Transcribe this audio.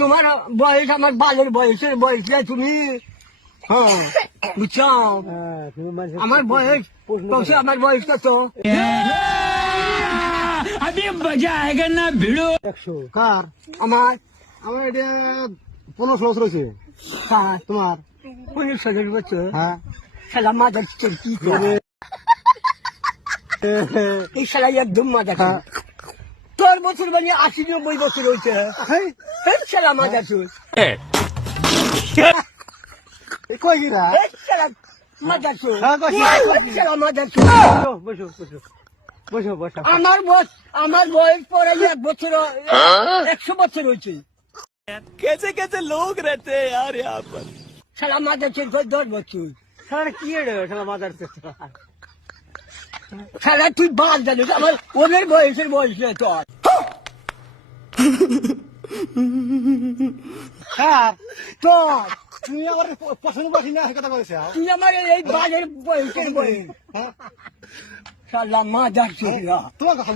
তোমার বয়স আমার বালের বয়সের বয়স না তুমি। হ্যাঁ বুঝছো, আমার বয়স কত, আমার বয়স কত? अभी मजा आएगा ना भिड़ो। 100 কার? আমার আমার এটা 15 বছর হয়েছে। কার তোমার? 15 বছর। হ্যাঁ শালা মাদার কি করে এই শালা একদম মাদার। তোর বছর মানে 80-90 বছর হয়েছে। এই শালা মাদার চোর, কই গিরা? এই শালা মাদার চোর, হ্যাঁ, কইছি, কইছি। এই শালা মাদার চোর। বসো বসো বসো বসো। আমার বয়স পরে 1 বছর 100 বছর হয়েছে। कैसे कैसे लोग रहते हैं यार यहाँ पर। শালা মাদার চোর কই 10 বছর। শালা কি রে শালা মাদার চোদ। শালা তুই বাদ জানিস আমার ওদের বয়সের বয়স নেই তোর। কার? তোর তুমি আমার পছন্দ করছি না কথা কইছো। তুই আমার এই বালের বয়সের বয়স। শালা মাদার চোর। তোমার কথা